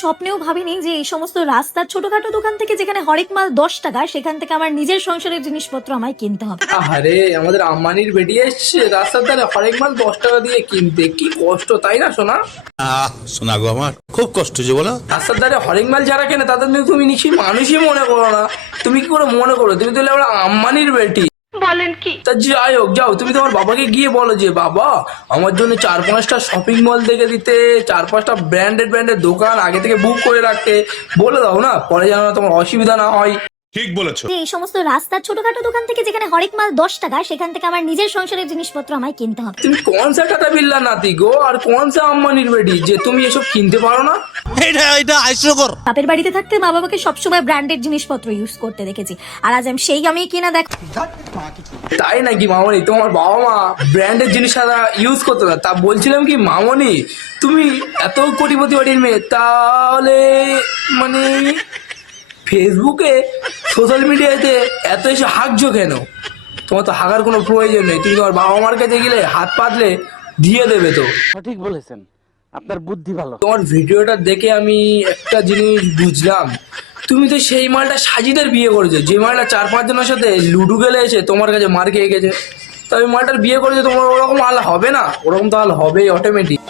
স্বপ্নেও ভাবিনি যে এই সমস্ত রাস্তার ছোটখাটো দোকান থেকে যেখানে হরেক মাল 10 টাকা, সেখান থেকে আমার নিজের সংসারের জিনিসপত্র আমায় কিনতে হবে। আরে আমাদের আম্বানির বেটি এসছে রাস্তার ধারে হরেক মাল 10 টাকা দিয়ে কিনতে, কি কষ্ট তাই না সোনা? শোনা গো আমার খুব কষ্ট যে বলো। রাস্তার ধারে হরেক মাল যারা কেনে তাদের নিয়ে তুমি নিশ্চয়ই মানুষই মনে করো না। তুমি কি করে মনে করো? তুমি তো আমরা আম্বানির বেটি। বলেন কি? তা যাই হোক, যাও তুমি তোমার বাবাকে গিয়ে বলো যে বাবা আমার জন্য 4-5টা শপিং মল দেখে দিতে, 4-5টা ব্র্যান্ডেড দোকান আগে থেকে বুক করে রাখতে বলে দাও না, পরে যেন তোমার অসুবিধা না হয়। ঠিক বলেছো। যে এই সমস্ত রাস্তার ছোটখাটো দোকান থেকে যেখানে হরেক মাল 10 টাকা, সেখান থেকে আমার নিজের সংসারের জিনিসপত্র আমায় কিনতে হবে। তুমি কোন সা টাটা বিল্লা নাতি গো, আর কোন সা আম্বানির বেটি যে তুমি এসব কিনতে পারো না? এটা হাস্যকর। বাপের বাড়িতে থাকতে মা বাবাকে সবসময় ব্র্যান্ডেড জিনিসপত্র ইউজ করতে দেখেছি, আর আজ আমি কিনা দেখ। তাই নাকি মামনি? তোমার বাবা মা ব্র্যান্ডের জিনিস ইউজ করতো না? তা বলছিলাম কি মামনি, তুমি এত কোটিপতি বাড়ির মেয়ে, তাহলে মানে ফেসবুকে সোশ্যাল মিডিয়াতে এত এসে হাঁকছো কেন? তোমার তো হাঁকার কোনো প্রয়োজন নেই, তুমি তোমার বাবা মার কাছে গেলে হাত পাতলে দিয়ে দেবে তো। সঠিক বলেছেন, আপনার বুদ্ধি ভালো। তোমার ভিডিওটা দেখে আমি একটা জিনিস বুঝলাম, তুমি তো সেই মালটা সাজিদের বিয়ে করেছো, যে মালটা 4-5 জনের সাথে লুডু খেলে এসে তোমার কাছে মার খেয়ে গেছে। তা ওই মালটার বিয়ে করেছো, তোমার ওরকম হাল হবে না? ওরকম তো হাল হবেই অটোমেটিক।